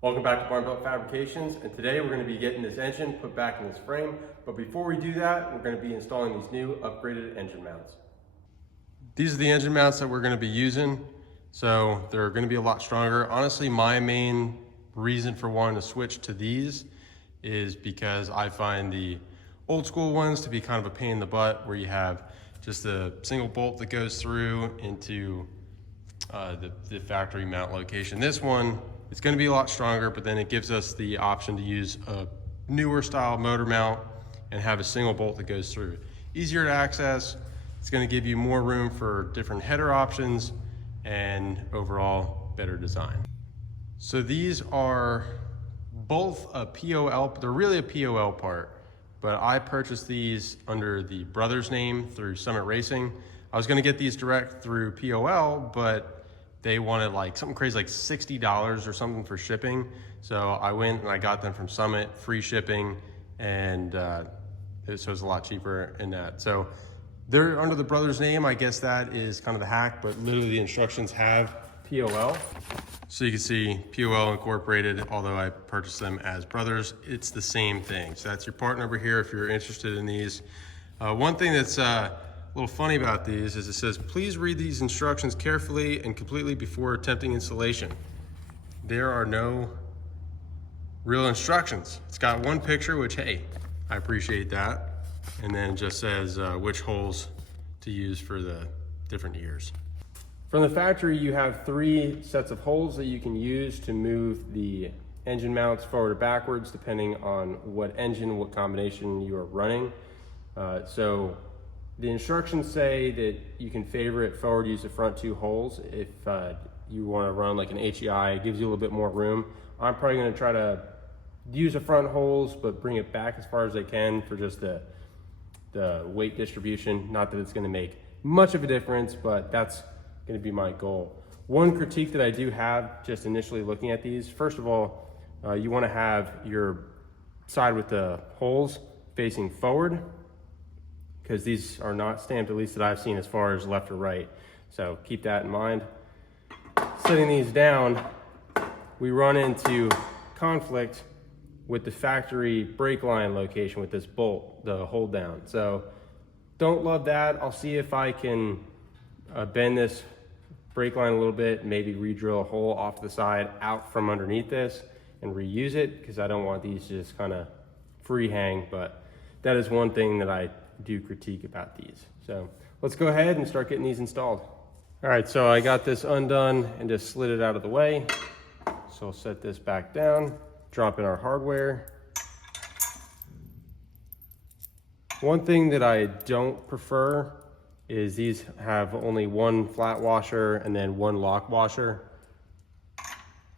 Welcome back to Built Fabrications, and today we're going to be getting this engine put back in this frame. But before we do that, we're going to be installing these new upgraded engine mounts. These are the engine mounts that we're going to be using, so they're going to be a lot stronger. Honestly, my main reason for wanting to switch to these is because I find the old school ones to be kind of a pain in the butt, where you have just a single bolt that goes through into the factory mount location. This one, it's going to be a lot stronger, but then it gives us the option to use a newer style motor mount and have a single bolt that goes through. Easier to access. It's going to give you more room for different header options and overall better design. So these are both a POL, they're really a POL part, but I purchased these under the brother's name through Summit Racing. I was going to get these direct through POL, but they wanted like something crazy, like $60 or something for shipping. So I went and I got them from Summit, free shipping, and so it was a lot cheaper in that. So they're under the brother's name. I guess that is kind of the hack, but literally the instructions have POL. So you can see POL incorporated, although I purchased them as brothers, it's the same thing. So that's your part number here if you're interested in these. One thing that's a little funny about these is it says, please read these instructions carefully and completely before attempting installation. There are no real instructions. It's got one picture, which, hey, I appreciate that. And then it just says which holes to use for the different ears. From the factory, you have 3 sets of holes that you can use to move the engine mounts forward or backwards, depending on what engine, what combination you are running. So the instructions say that you can favor it forward, use the front 2 holes. If you want to run like an HEI, it gives you a little bit more room. I'm probably going to try to use the front holes, but bring it back as far as I can for just the weight distribution. Not that it's going to make much of a difference, but that's going to be my goal. One critique that I do have just initially looking at these, first of all, you want to have your side with the holes facing forward, because these are not stamped, at least that I've seen, as far as left or right. So keep that in mind. Setting these down, we run into conflict with the factory brake line location with this bolt, the hold down. So don't love that. I'll see if I can bend this brake line a little bit, maybe re-drill a hole off to the side out from underneath this and reuse it, because I don't want these to just kind of free hang. But that is one thing that I do critique about these. So let's go ahead and start getting these installed. All right, so I got this undone and just slid it out of the way. So I'll set this back down, drop in our hardware. One thing that I don't prefer is these have only one flat washer and then one lock washer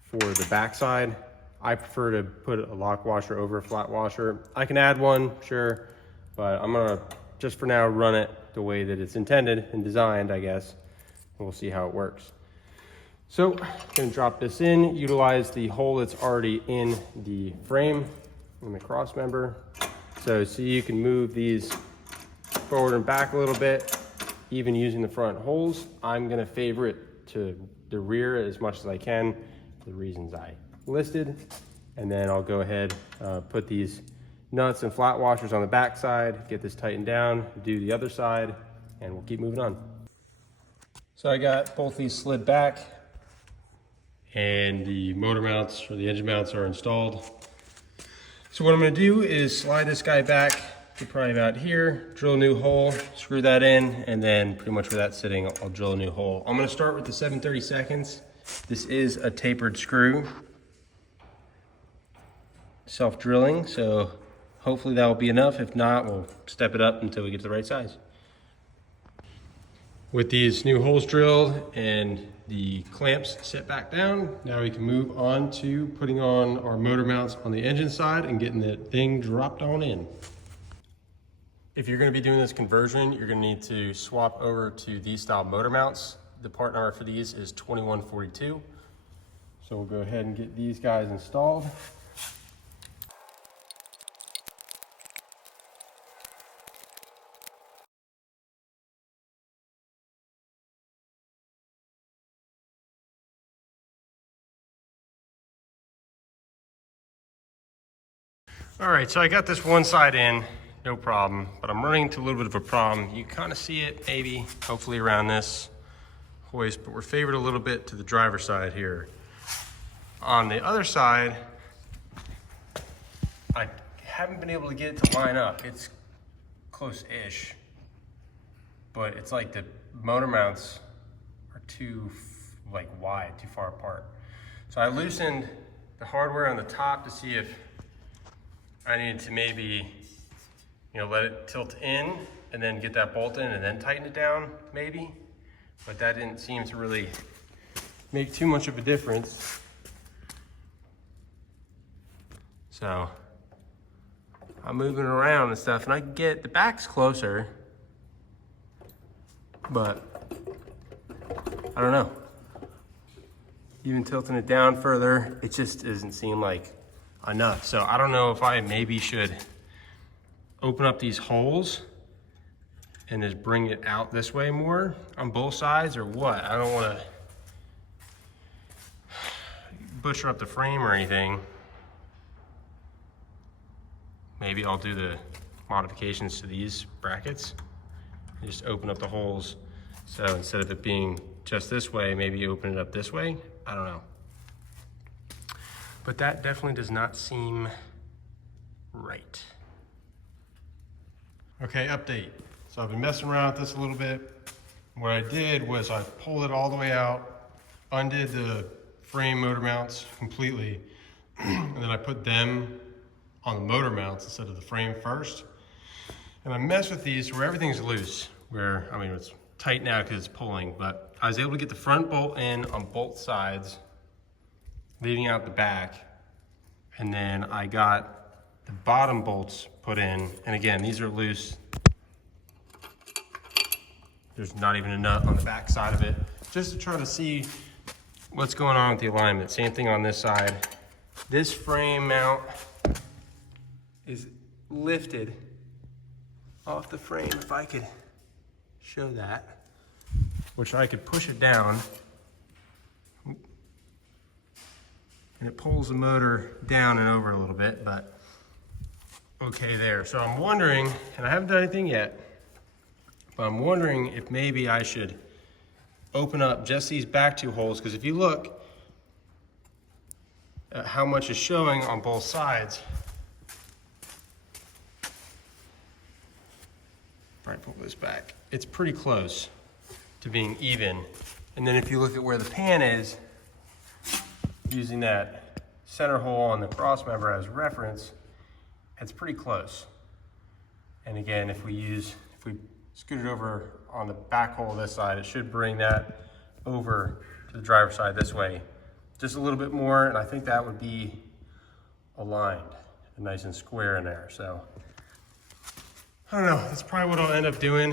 for the backside. I prefer to put a lock washer over a flat washer. I can add one, sure, but I'm gonna just for now run it the way that it's intended and designed, I guess, and we'll see how it works. So I'm gonna drop this in, utilize the hole that's already in the frame in the cross member. So you can move these forward and back a little bit, even using the front holes. I'm gonna favor it to the rear as much as I can for the reasons I listed. And then I'll go ahead, put these nuts and flat washers on the back side, get this tightened down, do the other side, and we'll keep moving on. So I got both these slid back and the motor mounts or the engine mounts are installed. So what I'm gonna do is slide this guy back to probably about here, drill a new hole, screw that in, and then pretty much where that's sitting, I'll drill a new hole. I'm gonna start with the 7/32. This is a tapered screw, self-drilling, so hopefully that will be enough. If not, we'll step it up until we get to the right size. With these new holes drilled and the clamps set back down, now we can move on to putting on our motor mounts on the engine side and getting that thing dropped on in. If you're going to be doing this conversion, you're going to need to swap over to these style motor mounts. The part number for these is 2142. So we'll go ahead and get these guys installed. All right, so I got this one side in, no problem, but I'm running into a little bit of a problem. You kind of see it maybe, hopefully around this hoist, but we're favored a little bit to the driver's side here. On the other side, I haven't been able to get it to line up. It's close-ish, but it's like the motor mounts are too wide, too far apart. So I loosened the hardware on the top to see if I needed to maybe, let it tilt in and then get that bolt in and then tighten it down, maybe. But that didn't seem to really make too much of a difference. So I'm moving around and stuff, and I can get the back's closer, but I don't know. Even tilting it down further, it just doesn't seem like enough. So I don't know if I maybe should open up these holes and just bring it out this way more on both sides, or what. I don't want to butcher up the frame or anything. Maybe I'll do the modifications to these brackets and just open up the holes. So instead of it being just this way, maybe open it up this way. I don't know. But that definitely does not seem right. Okay, update. So I've been messing around with this a little bit. What I did was I pulled it all the way out, undid the frame motor mounts completely, and then I put them on the motor mounts instead of the frame first. And I messed with these where everything's loose, it's tight now because it's pulling, but I was able to get the front bolt in on both sides, leaving out the back. And then I got the bottom bolts put in. And again, these are loose. There's not even a nut on the back side of it, just to try to see what's going on with the alignment. Same thing on this side. This frame mount is lifted off the frame. If I could show that, which I could push it down, and it pulls the motor down and over a little bit, but okay there. So I'm wondering, and I haven't done anything yet, but I'm wondering if maybe I should open up just these back two holes, because if you look at how much is showing on both sides, right, pull this back, it's pretty close to being even. And then if you look at where the pan is, using that center hole on the cross member as reference, it's pretty close. And again, if we scoot it over on the back hole this side, it should bring that over to the driver's side this way just a little bit more, and I think that would be aligned and nice and square in there. So I don't know, that's probably what I'll end up doing.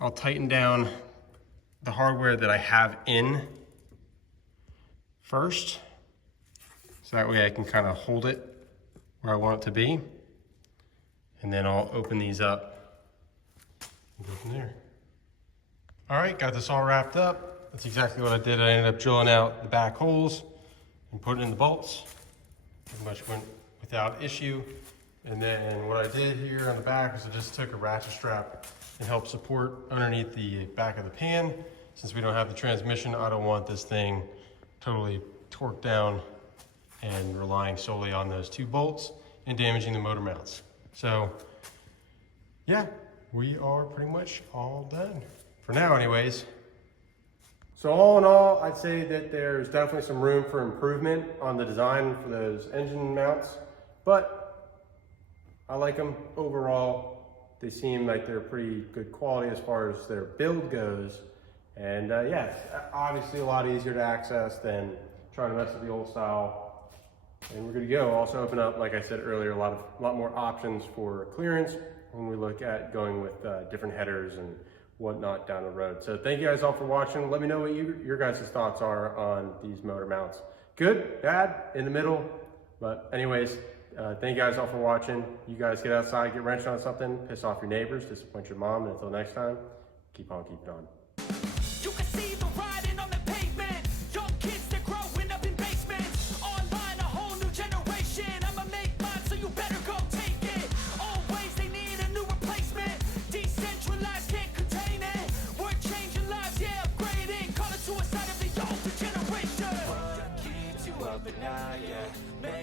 I'll tighten down the hardware that I have in first, so that way I can kind of hold it where I want it to be. And then I'll open these up and go from there. All right, got this all wrapped up. That's exactly what I did. I ended up drilling out the back holes and putting in the bolts. Pretty much went without issue. And then what I did here on the back is I just took a ratchet strap and helped support underneath the back of the pan. Since we don't have the transmission, I don't want this thing totally torqued down and relying solely on those two bolts and damaging the motor mounts. So yeah, we are pretty much all done. For now anyways. So all in all, I'd say that there's definitely some room for improvement on the design for those engine mounts, but I like them overall. They seem like they're pretty good quality as far as their build goes. And yeah, obviously a lot easier to access than trying to mess with the old style. And we're good to go. Also open up, like I said earlier, a lot more options for clearance when we look at going with different headers and whatnot down the road. So thank you guys all for watching. Let me know what your guys' thoughts are on these motor mounts. Good, bad, in the middle. But anyways, thank you guys all for watching. You guys get outside, get wrenched on something, piss off your neighbors, disappoint your mom, and until next time, keep on keeping on. You can see the riding on the pavement. Young kids, they're growing up in basements. Online, a whole new generation. I'ma make mine, so you better go take now, yeah.